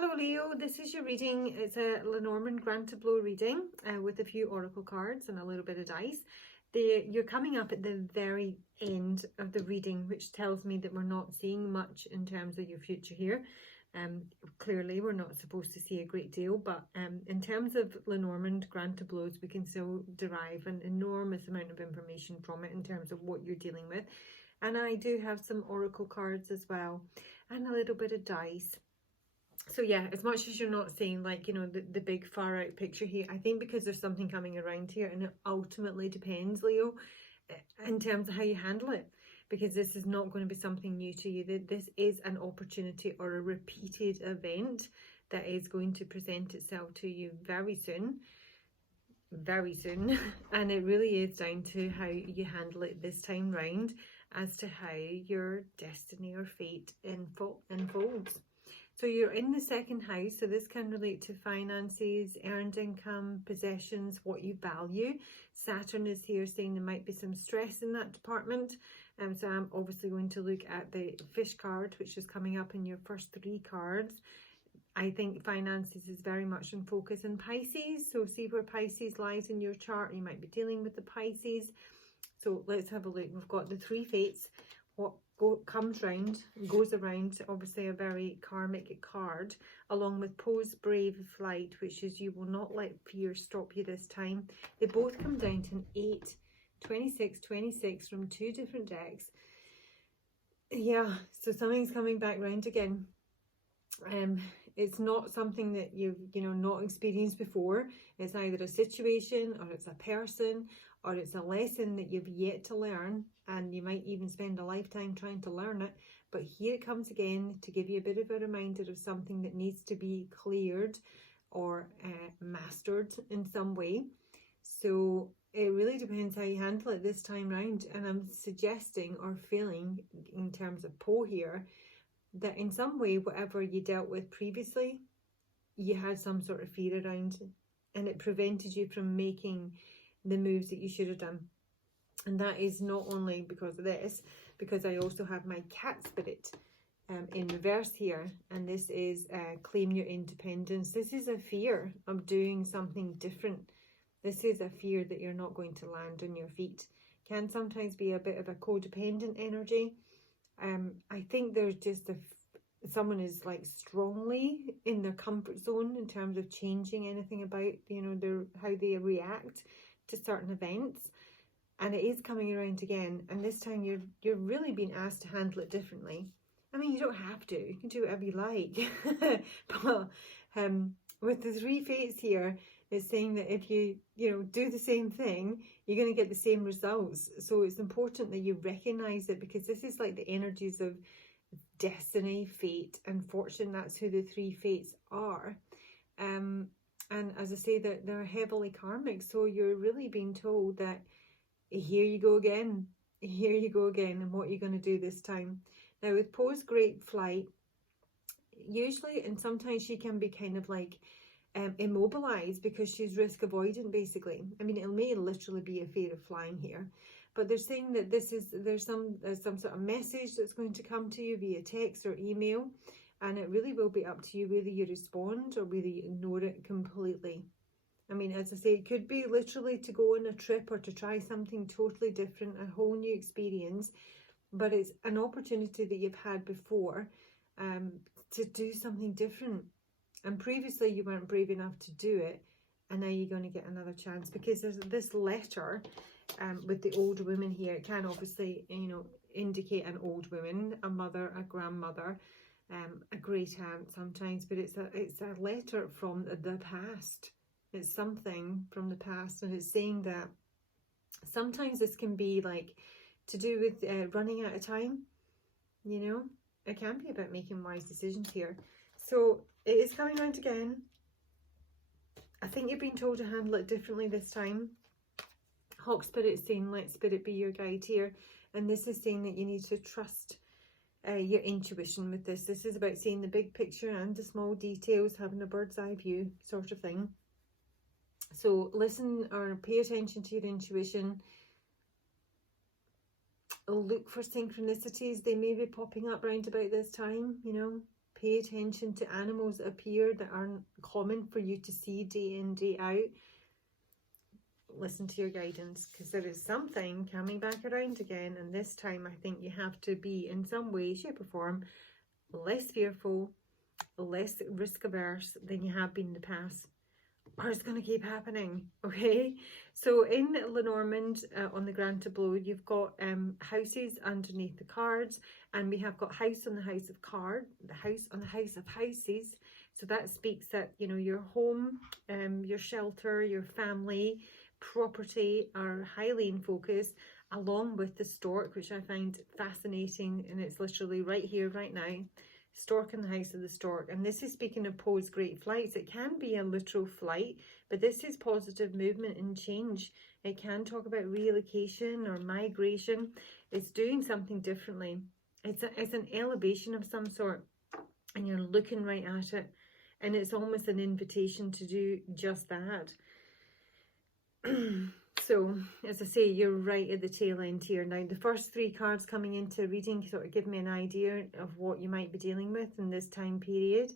Hello Leo, this is your reading. It's a Lenormand Grant of Blow reading with a few oracle cards and a little bit of dice. You're coming up at the very end of the reading, which tells me that we're not seeing much in terms of your future here. Clearly we're not supposed to see a great deal, but in terms of Lenormand Grant of Blows, we can still derive an enormous amount of information from it in terms of what you're dealing with. And I do have some oracle cards as well and a little bit of dice. So yeah, as much as you're not seeing like, you know, the big far out picture here, I think because there's something coming around here, and it ultimately depends, Leo, in terms of how you handle it, because this is not going to be something new to you. This is an opportunity or a repeated event that is going to present itself to you very soon, and it really is down to how you handle it this time round as to how your destiny or fate unfolds. So you're in the second house, so this can relate to finances, earned income, possessions, what you value. Saturn is here saying there might be some stress in that department. So I'm obviously going to look at the fish card, which is coming up in your first three cards. I think finances is very much in focus in Pisces. So see where Pisces lies in your chart. You might be dealing with the Pisces. So let's have a look. We've got the three fates. What comes round, goes around, obviously a very karmic card, along with Pose Brave Flight, which is you will not let fear stop you this time. They both come down to an 8, 26, 26 from two different decks. Yeah, so something's coming back round again. It's not something that you've, not experienced before. It's either a situation, or it's a person, or it's a lesson that you've yet to learn, and you might even spend a lifetime trying to learn it. But here it comes again to give you a bit of a reminder of something that needs to be cleared or mastered in some way. So it really depends how you handle it this time round. And I'm suggesting or feeling in terms of Poe here that in some way, whatever you dealt with previously, you had some sort of fear around, and it prevented you from making the moves that you should have done. And that is not only because of this, because I also have my cat spirit in reverse here, and this is claim your independence. This is a fear of doing something different. This is a fear that you're not going to land on your feet. Can sometimes be a bit of a codependent energy. I think there's just someone is like strongly in their comfort zone in terms of changing anything about, how they react to certain events. And it is coming around again, and this time you're really being asked to handle it differently. I mean, you don't have to, you can do whatever you like. But with the three fates here, it's saying that if you do the same thing, you're going to get the same results. So it's important that you recognize it, because this is like the energies of destiny, fate and fortune. That's who the three fates are. And as I say, that they're heavily karmic, so you're really being told that here you go again, and what you're going to do this time. Now with Poe's Great Flight, usually, and sometimes she can be kind of like immobilized because she's risk avoidant, basically. I mean, it may literally be a fear of flying here, but they're saying that there's some sort of message that's going to come to you via text or email, and it really will be up to you whether you respond or whether you ignore it completely. I mean, as I say, it could be literally to go on a trip or to try something totally different, a whole new experience, but it's an opportunity that you've had before to do something different. And previously you weren't brave enough to do it, and now you're going to get another chance, because there's this letter with the old woman here. It can obviously, indicate an old woman, a mother, a grandmother, a great aunt sometimes, but it's a letter from the past. It's something from the past, and it's saying that sometimes this can be like to do with running out of time. It can be about making wise decisions here. So it is coming around again. I think you've been told to handle it differently this time. Hawk Spirit saying, let Spirit be your guide here. And this is saying that you need to trust your intuition with this. This is about seeing the big picture and the small details, having a bird's eye view sort of thing. So listen or pay attention to your intuition. Look for synchronicities. They may be popping up round about this time, Pay attention to animals that appear that aren't common for you to see day in, day out. Listen to your guidance, because there is something coming back around again, and this time I think you have to be in some way, shape or form less fearful, less risk averse than you have been in the past, or it's going to keep happening. Okay, so in Lenormand on the Grand Tableau, you've got houses underneath the cards, and we have got house on the house of card, the house on the house of houses. So that speaks that, you know, your home, your shelter, your family, property are highly in focus, along with the stork, which I find fascinating, and it's literally right here, right now. Stork in the house of the stork. And this is speaking of Poe's great flights. It can be a literal flight, but this is positive movement and change. It can talk about relocation or migration. It's doing something differently. It's an elevation of some sort, and you're looking right at it, and it's almost an invitation to do just that. So, as I say, you're right at the tail end here. Now, the first three cards coming into reading sort of give me an idea of what you might be dealing with in this time period.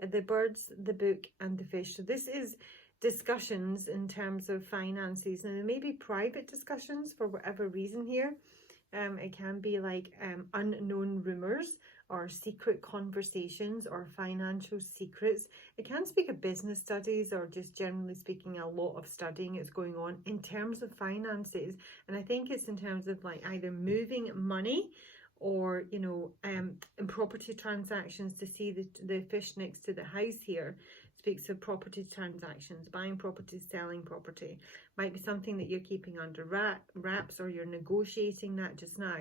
The birds, the book, and the fish. So this is discussions in terms of finances, and there may be private discussions for whatever reason here. It can be like unknown rumours or secret conversations or financial secrets. It can speak of business studies, or just generally speaking, a lot of studying is going on in terms of finances. And I think it's in terms of like either moving money or, you know, in property transactions. To see the fish next to the house here speaks of property transactions, buying property, selling property. Might be something that you're keeping under wraps, or you're negotiating that just now.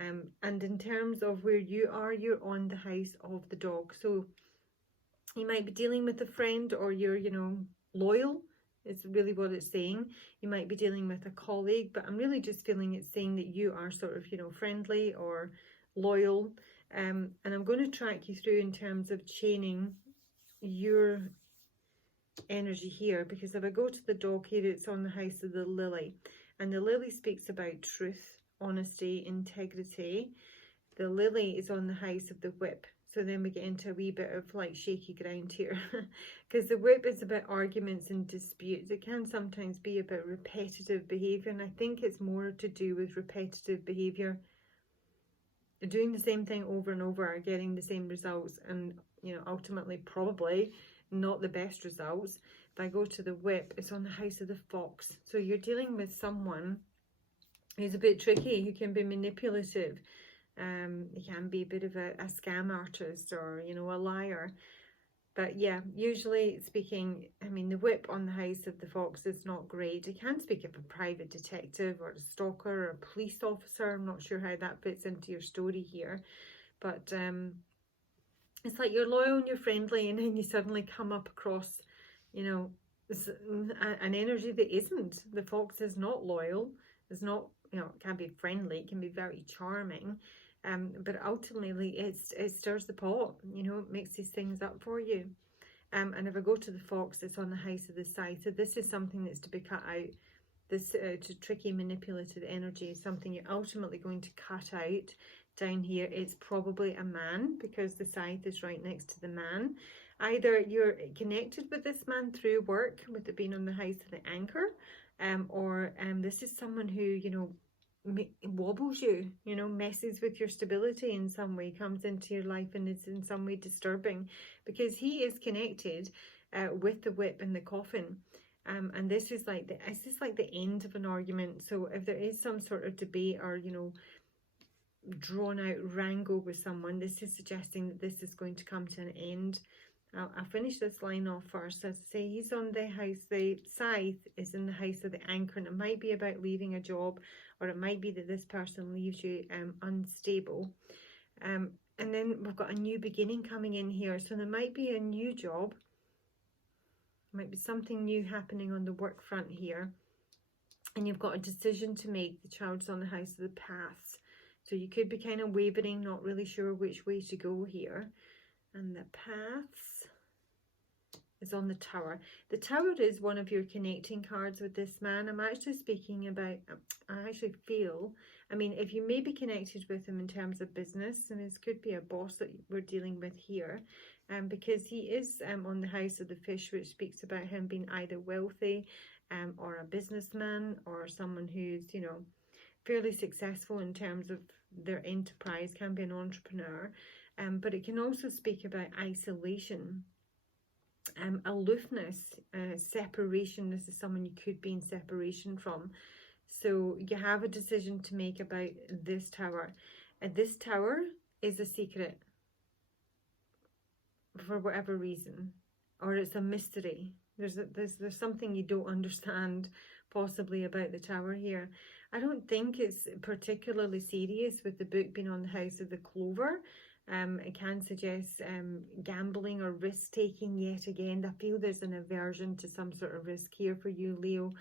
And in terms of where you are, you're on the house of the dog. So you might be dealing with a friend, or you're, you know, loyal is really what it's saying. You might be dealing with a colleague, but I'm really just feeling it's saying that you are sort of, you know, friendly or loyal. And I'm going to track you through in terms of chaining your energy here, because if I go to the dog here, it's on the house of the lily, and the lily speaks about truth, honesty, integrity. The lily is on the house of the whip. So then we get into a wee bit of like shaky ground here, because the whip is about arguments and disputes. It can sometimes be about repetitive behavior, and I think it's more to do with repetitive behavior, doing the same thing over and over, getting the same results, and, you know, ultimately probably not the best results. If I go to the whip, it's on the house of the fox. So you're dealing with someone who's a bit tricky, who can be manipulative. He can be a bit of a scam artist, or, you know, a liar. But yeah, usually speaking, I mean, the whip on the house of the fox is not great. It can speak of a private detective or a stalker or a police officer. I'm not sure how that fits into your story here. But it's like you're loyal and you're friendly, and then you suddenly come up across, you know, an energy that isn't. The fox is not loyal. It's not, you know, it can be friendly. It can be very charming. But ultimately it stirs the pot, you know, it makes these things up for you. And if I go to the fox, it's on the house of the side. So this is something that's to be cut out. This tricky manipulative energy is something you're ultimately going to cut out. Down here, it's probably a man, because the scythe is right next to the man. Either you're connected with this man through work, with it being on the house of the anchor, or this is someone who, you know, wobbles you, you know, messes with your stability in some way, comes into your life and is in some way disturbing, because he is connected with the whip and the coffin. And this is like the end of an argument. So if there is some sort of debate or, you know, drawn out wrangle with someone, this is suggesting that this is going to come to an end. I'll finish this line off first. As I say, he's on the house, the scythe is in the house of the anchor, and it might be about leaving a job, or it might be that this person leaves you unstable. And then we've got a new beginning coming in here. So there might be a new job, might be something new happening on the work front here. And you've got a decision to make. The child's on the house of the paths. So you could be kind of wavering, not really sure which way to go here. And the paths is on the Tower. The Tower is one of your connecting cards with this man. I'm actually speaking about, I actually feel, I mean, if you may be connected with him in terms of business, and this could be a boss that we're dealing with here, because he is on the house of the fish, which speaks about him being either wealthy or a businessman, or someone who's, you know, fairly successful in terms of their enterprise, can be an entrepreneur. But it can also speak about isolation, aloofness, separation. This is someone you could be in separation from. So you have a decision to make about this Tower. This Tower is a secret for whatever reason, or it's a mystery. There's something you don't understand possibly about the Tower here. I don't think it's particularly serious with the book being on the house of the Clover. It can suggest gambling or risk taking yet again. I feel there's an aversion to some sort of risk here for you, Leo.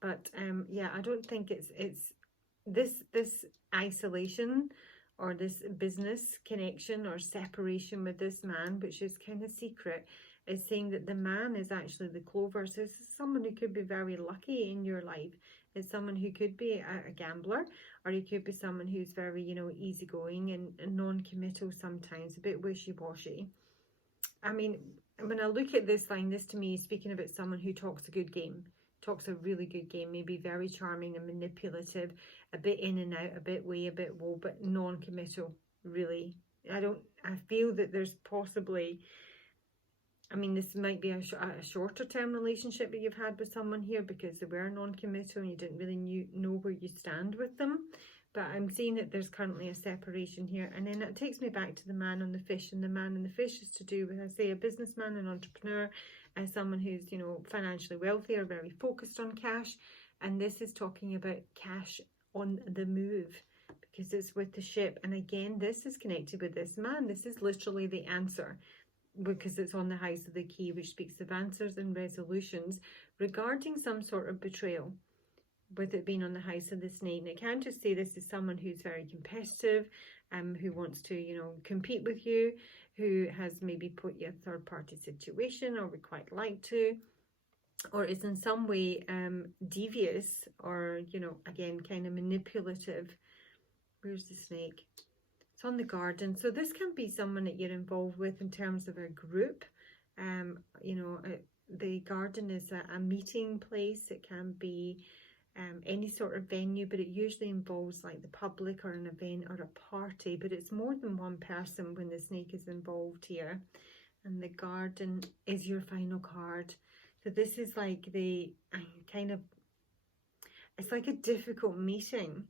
But yeah, I don't think it's this isolation or this business connection or separation with this man, which is kind of secret, is saying that the man is actually the Clover. So this is someone who could be very lucky in your life. It's someone who could be a gambler, or he could be someone who's very, you know, easygoing and non-committal sometimes, a bit wishy-washy. I mean, when I look at this line, this to me is speaking about someone who talks a good game, talks a really good game, maybe very charming and manipulative, a bit in and out, a bit way, a bit woe, but non-committal, really. I feel that there's possibly, I mean, this might be a shorter term relationship that you've had with someone here, because they were non-committal and you didn't really know where you stand with them. But I'm seeing that there's currently a separation here. And then that takes me back to the man on the fish. And the man on the fish is to do with, I say, a businessman, an entrepreneur, and someone who's, you know, financially wealthy or very focused on cash. And this is talking about cash on the move, because it's with the ship. And again, this is connected with this man. This is literally the answer, because it's on the house of the key, which speaks of answers and resolutions regarding some sort of betrayal, with it being on the house of the snake. And it can just say this is someone who's very competitive, who wants to, you know, compete with you, who has maybe put you in a third-party situation, or would quite like to, or is in some way devious, or, you know, again, kind of manipulative. Where's the snake? It's on the garden. So this can be someone that you're involved with in terms of a group. You know, the garden is a meeting place. It can be any sort of venue, but it usually involves like the public, or an event, or a party, but it's more than one person when the snake is involved here. And the garden is your final card. So this is like the kind of, it's like a difficult meeting.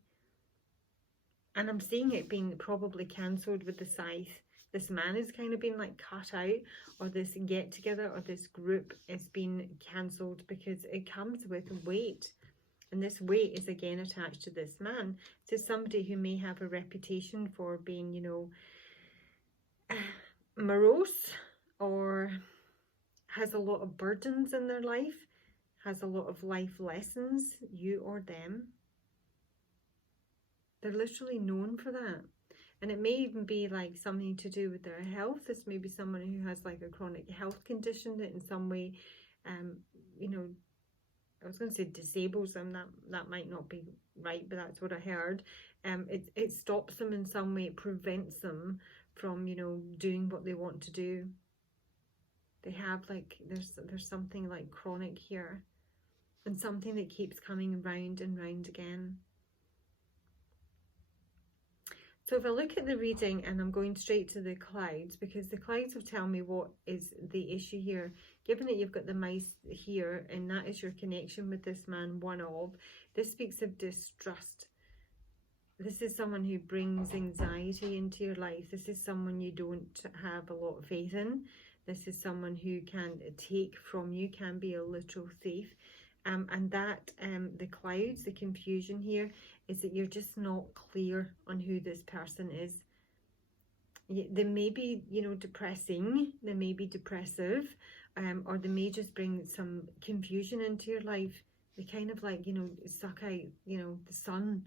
And I'm seeing it being probably cancelled with the scythe. This man is kind of being like cut out, or this get together, or this group is being cancelled, because it comes with weight. And this weight is again attached to this man. So somebody who may have a reputation for being, you know, morose, or has a lot of burdens in their life, has a lot of life lessons, you or them. They're literally known for that. And it may even be like something to do with their health. This may be someone who has like a chronic health condition that in some way, you know, I was going to say disables them. That might not be right, but that's what I heard. It stops them in some way. It prevents them from, you know, doing what they want to do. They have like, there's something like chronic here, and something that keeps coming round and round again. So if I look at the reading, and I'm going straight to the clouds, because the clouds will tell me what is the issue here. Given that you've got the mice here, and that is your connection with this man, one of, this speaks of distrust. This is someone who brings anxiety into your life. This is someone you don't have a lot of faith in. This is someone who can take from you, can be a literal thief. And that, the clouds, the confusion here, is that you're just not clear on who this person is. They may be, you know, depressing, they may be depressive, or they may just bring some confusion into your life. They kind of like, you know, suck out, you know, the sun.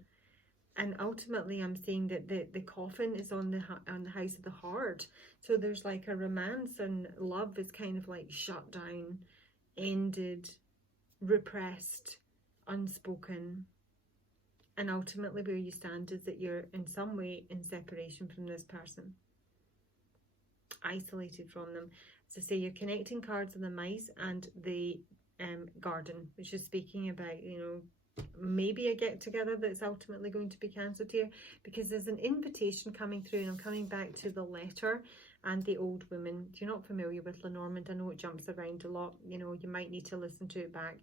And ultimately, I'm seeing that the coffin is on the house of the heart. So there's like a romance, and love is kind of like shut down, ended, repressed, unspoken. And ultimately where you stand is that you're in some way in separation from this person, isolated from them. As I say, you're connecting cards on the mice and the garden, which is speaking about, you know, maybe a get together that's ultimately going to be cancelled here, because there's an invitation coming through. And I'm coming back to the letter and the old woman. If you're not familiar with Lenormand, I know it jumps around a lot, you know, you might need to listen to it back.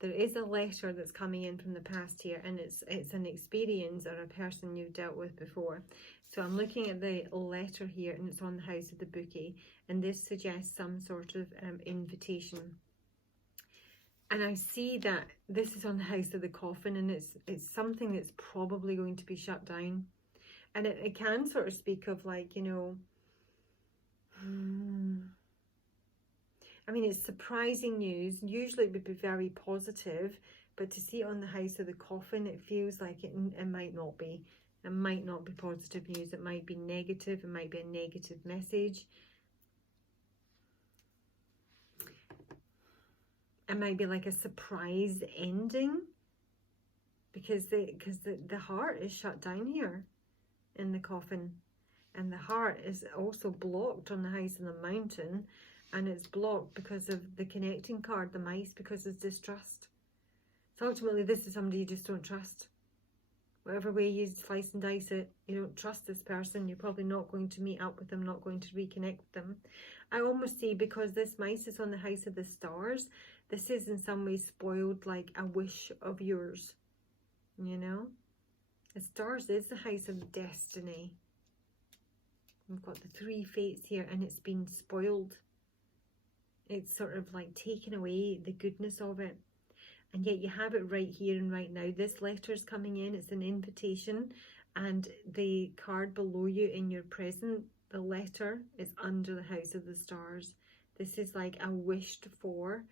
There is a letter that's coming in from the past here, and it's an experience or a person you've dealt with before. So I'm looking at the letter here, and it's on the house of the bookie, and this suggests some sort of invitation. And I see that this is on the house of the coffin, and it's something that's probably going to be shut down. And it can sort of speak of, like, you know, I mean, it's surprising news. Usually it would be very positive, but to see it on the house of the coffin, it feels like it might not be. It might not be positive news. It might be negative. It might be a negative message. It might be like a surprise ending, because the heart is shut down here in the coffin, and the heart is also blocked on the house of the mountain. And it's blocked because of the connecting card, the mice, because of distrust. So ultimately, this is somebody you just don't trust. Whatever way you slice and dice it, you don't trust this person. You're probably not going to meet up with them, not going to reconnect with them. I almost see, because this mice is on the house of the stars, this is in some way spoiled, like a wish of yours. You know? The stars is the house of destiny. We've got the 3 fates here, and it's been spoiled. It's sort of like taken away the goodness of it. And yet you have it right here and right now. This letter is coming in. It's an invitation. And the card below you in your present, the letter, is under the house of the stars. This is like a wished for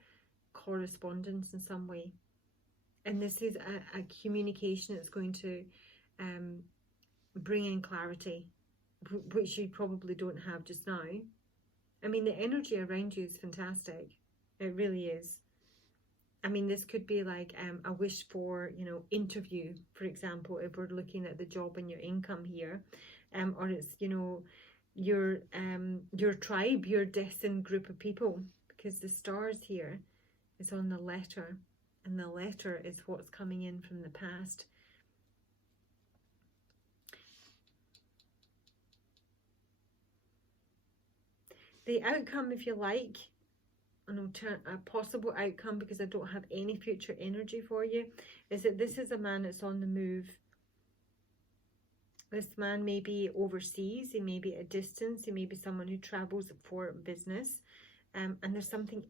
correspondence in some way. And this is a communication that's going to bring in clarity, which you probably don't have just now. I mean, the energy around you is fantastic. It really is. I mean, this could be like a wish for, you know, interview, for example, if we're looking at the job and your income here. Or it's, you know, your tribe, your destined group of people. Because the stars here is on the letter. And the letter is what's coming in from the past. The outcome, if you like, a possible outcome, because I don't have any future energy for you, is that this is a man that's on the move. This man may be overseas, he may be at a distance, he may be someone who travels for business, and there's something,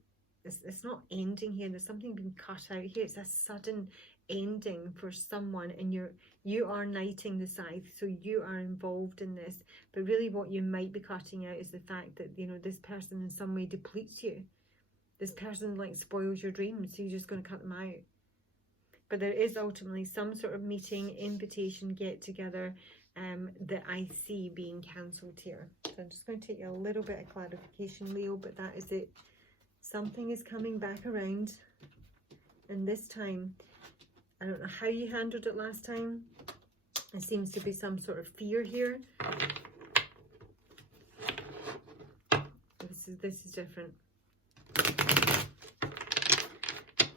it's not ending here, there's something being cut out here. It's a sudden ending for someone, and you are knighting the scythe, so you are involved in this. But really what you might be cutting out is the fact that, you know, this person in some way depletes you. This person like spoils your dreams, so you're just going to cut them out. But there is ultimately some sort of meeting, invitation, get together that I see being cancelled here. So I'm just going to take you a little bit of clarification, Leo, but that is it. Something is coming back around, and this time, I don't know how you handled it last time. There seems to be some sort of fear here. This is different.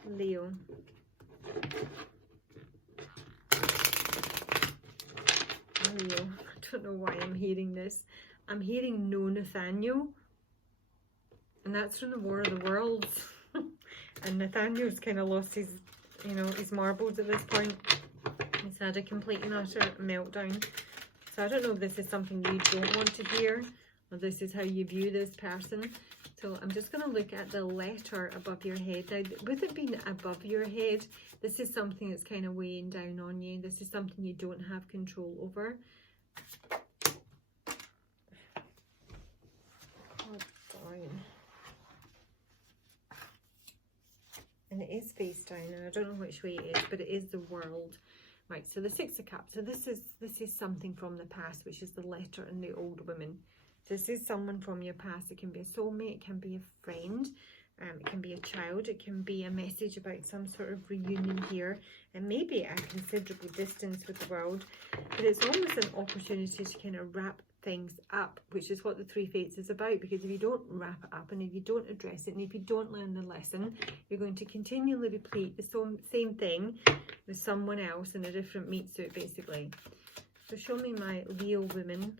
Leo. Leo. I don't know why I'm hearing this. I'm hearing no Nathaniel. And that's from the War of the Worlds. And Nathaniel's kind of lost his, you know, his marbles at this point. He's had a complete and utter meltdown. So I don't know if this is something you don't want to hear, or this is how you view this person. So I'm just going to look at the letter above your head. Now, with it being above your head, this is something that's kind of weighing down on you. This is something you don't have control over. And it is face down, and I don't know which way it is, but it is the world. Right, so the Six of Cups. So this is something from the past, which is the Letter and the Old Woman. So this is someone from your past. It can be a soulmate, it can be a friend, it can be a child, it can be a message about some sort of reunion here, and maybe a considerable distance with the world. But it's almost an opportunity to kind of wrap things up, which is what the Three Fates is about. Because if you don't wrap it up, and if you don't address it, and if you don't learn the lesson, you're going to continually repeat the same thing with someone else in a different meat suit, basically. So show me my Leo woman.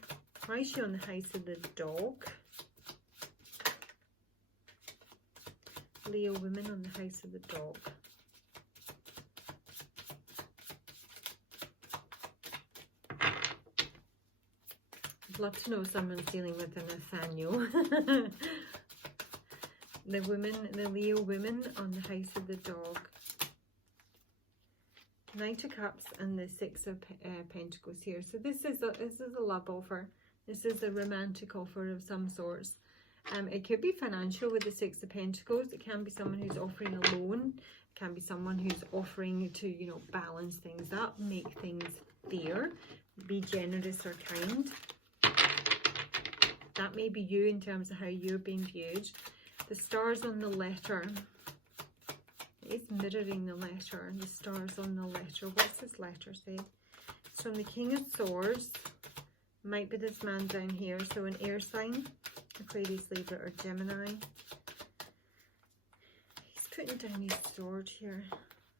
Why is she on the house of the dog? Leo women on the house of the dog. I'd love to know if someone's dealing with a Nathaniel. The Leo women on the house of the dog. Knight of Cups and the Six of Pentacles here. So this is a love offer. This is a romantic offer of some sorts. It could be financial with the Six of Pentacles. It can be someone who's offering a loan. It can be someone who's offering to, you know, balance things up, make things fair, be generous or kind. That may be you in terms of how you're being viewed. The stars on the letter. It's mirroring the letter. The stars on the letter. What's this letter say? It's from the King of Swords. Might be this man down here. So an air sign. Aquarius, Libra or Gemini. He's putting down his sword here.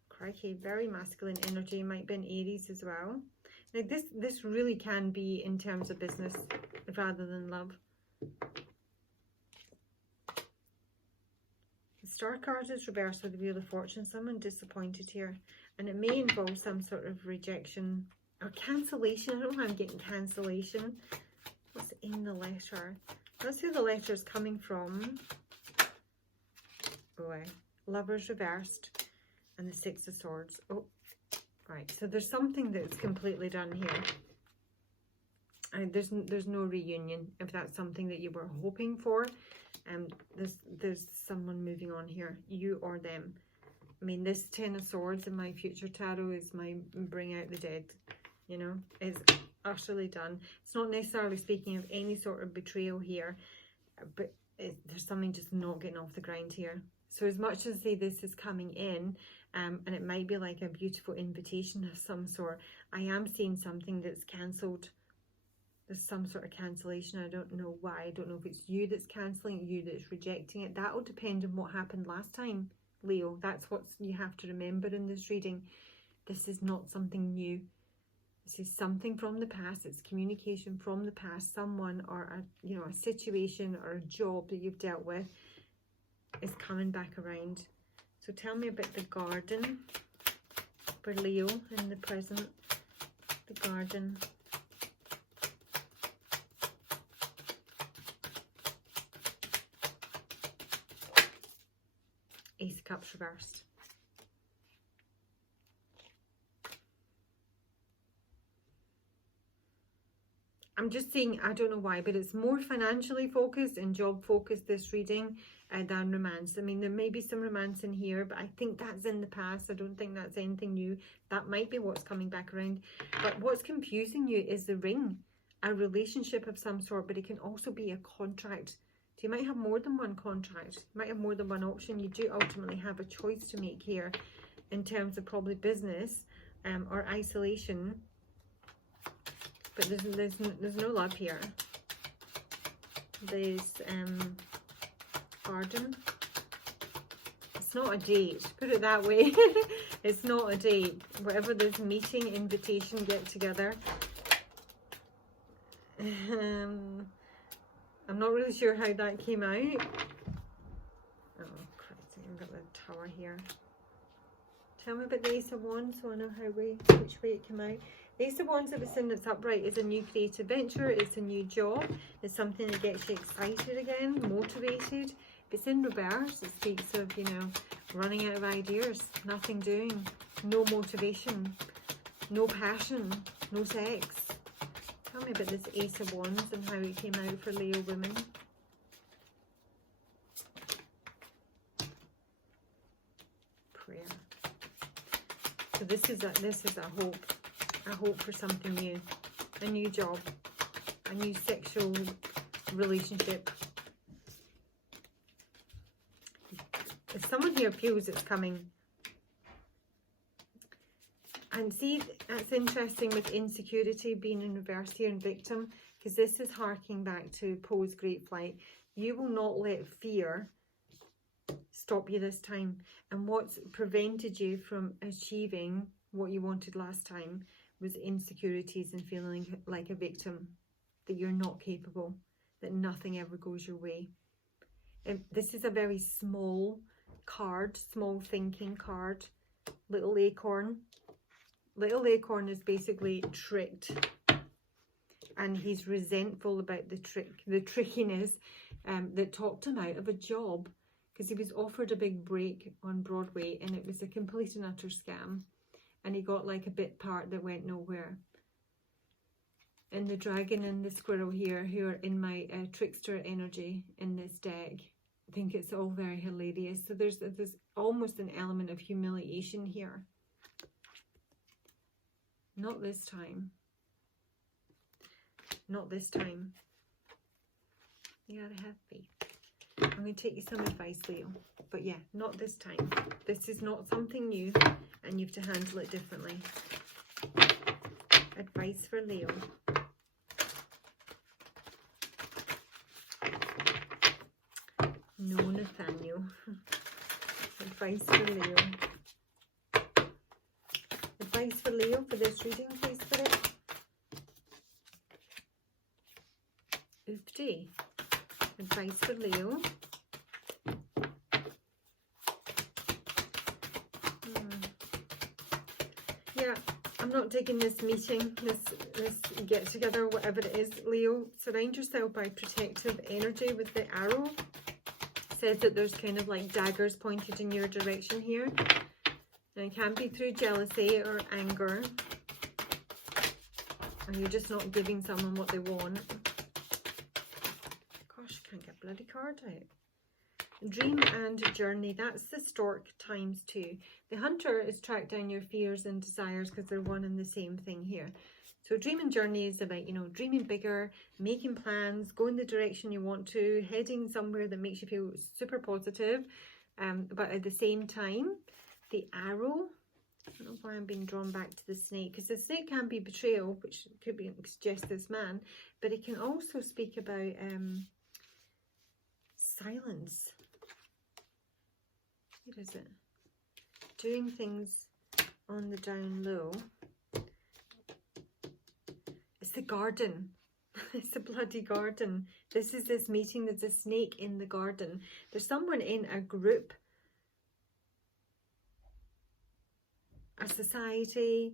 Crikey, very masculine energy. Might be an Aries as well. Like this really can be in terms of business rather than love. The Star card is reversed with the Wheel of Fortune. Someone disappointed here. And it may involve some sort of rejection or cancellation. I don't know why I'm getting cancellation. What's in the letter? That's who the letter is coming from. Oh, Lovers reversed and the Six of Swords. Oh, right. So there's something that's completely done here. And there's no reunion if that's something that you were hoping for. There's someone moving on here, you or them. I mean, this Ten of Swords in my future tarot is my bring out the dead. You know, it's utterly done. It's not necessarily speaking of any sort of betrayal here, but there's something just not getting off the ground here. So as much as say this is coming in, and it might be like a beautiful invitation of some sort, I am seeing something that's cancelled. There's some sort of cancellation. I don't know why. I don't know if it's you that's cancelling, you that's rejecting it. That will depend on what happened last time, Leo. That's what you have to remember in this reading. This is not something new. This is something from the past. It's communication from the past. Someone or a situation or a job that you've dealt with is coming back around. So tell me about the garden for Leo in the present. The garden. Ace of Cups reversed. I'm just saying, I don't know why, but it's more financially focused and job focused, this reading, than romance. I mean, there may be some romance in here, but I think that's in the past. I don't think that's anything new. That might be what's coming back around. But what's confusing you is the ring, a relationship of some sort, but it can also be a contract. So you might have more than one contract. You might have more than one option. You do ultimately have a choice to make here in terms of probably business or isolation. But there's no love here. There's garden. It's not a date, put it that way. It's not a date. Whatever this meeting, invitation, get together. I'm not really sure how that came out. Oh, crazy. I've got the Tower here. Tell me about the Ace of Wands so I know which way it came out. The Ace of Wands, if it's in its upright, is a new creative venture. It's a new job. It's something that gets you excited again, motivated. If it's in reverse, it speaks of, running out of ideas, nothing doing, no motivation, no passion, no sex. Tell me about this Ace of Wands and how it came out for Leo women. Prayer. So this is a hope. a hope for something new, a new job, a new sexual relationship. If someone here feels it's coming. And see, that's interesting with insecurity being in reverse here and victim, because this is harking back to Poe's Great Flight. You will not let fear stop you this time. And what's prevented you from achieving what you wanted last time was insecurities and feeling like a victim, that you're not capable, that nothing ever goes your way. And this is a very small card, small thinking card, little acorn. Little acorn is basically tricked, and he's resentful about the trickiness that talked him out of a job, because he was offered a big break on Broadway and it was a complete and utter scam, and he got like a bit part that went nowhere. And the dragon and the squirrel here, who are in my trickster energy in this deck, I think it's all very hilarious. So there's almost an element of humiliation here. Not this time. Not this time. You gotta have faith. I'm going to take you some advice, Leo. But yeah, not this time. This is not something new, and you have to handle it differently. Advice for Leo. No, Nathaniel. Advice for Leo. Advice for Leo for this reading, please, Spirit. Oopty. Advice for Leo. Yeah, I'm not taking this meeting, this get together, whatever it is. Leo, surround yourself by protective energy with the arrow. It says that there's kind of like daggers pointed in your direction here. And it can be through jealousy or anger, or you're just not giving someone what they want. Gosh, I can't get a bloody card out. Dream and journey, that's the stork times 2. The hunter is tracked down your fears and desires, because they're one and the same thing here. So dream and journey is about, you know, dreaming bigger, making plans, going the direction you want to, heading somewhere that makes you feel super positive, but at the same time, the arrow, I don't know why I'm being drawn back to the snake, because the snake can be betrayal, which could be suggest this man, but it can also speak about silence. What is it? Doing things on the down low. It's the garden. It's the bloody garden. This is this meeting. There's a snake in the garden. There's someone in a group, a society,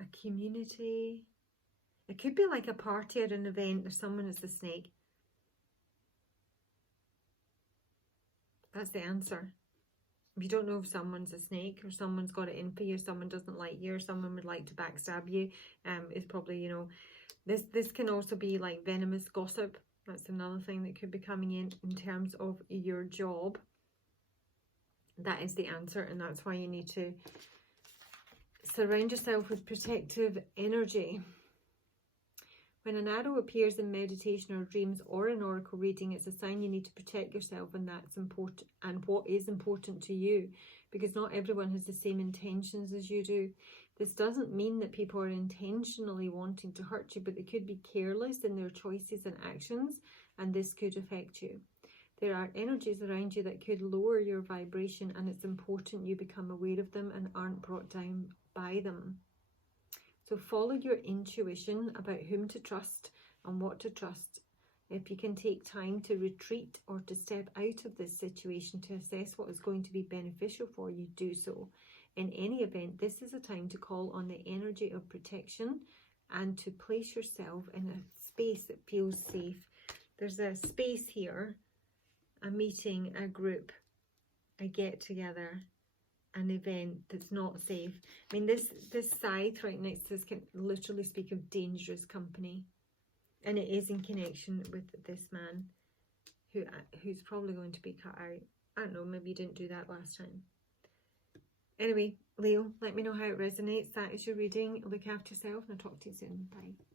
a community. It could be like a party or an event, or someone is the snake. That's the answer. If you don't know if someone's a snake, or someone's got it in for you, someone doesn't like you, or someone would like to backstab you, it's probably, you know, this can also be like venomous gossip. That's another thing that could be coming in terms of your job. That is the answer, and that's why you need to surround yourself with protective energy. When an arrow appears in meditation or dreams or an oracle reading, it's a sign you need to protect yourself, and that's important, and what is important to you, because not everyone has the same intentions as you do. This doesn't mean that people are intentionally wanting to hurt you, but they could be careless in their choices and actions, and this could affect you. There are energies around you that could lower your vibration, and it's important you become aware of them and aren't brought down by them. So follow your intuition about whom to trust and what to trust. If you can take time to retreat or to step out of this situation to assess what is going to be beneficial for you, do so. In any event, this is a time to call on the energy of protection and to place yourself in a space that feels safe. There's a space here, a meeting, a group, a get-together, an event that's not safe. I mean, this scythe right next to this can literally speak of dangerous company, and it is in connection with this man who's probably going to be cut out. I don't know, maybe you didn't do that last time. Anyway, Leo, let me know how it resonates. That is your reading. Look after yourself and I'll talk to you soon. Bye.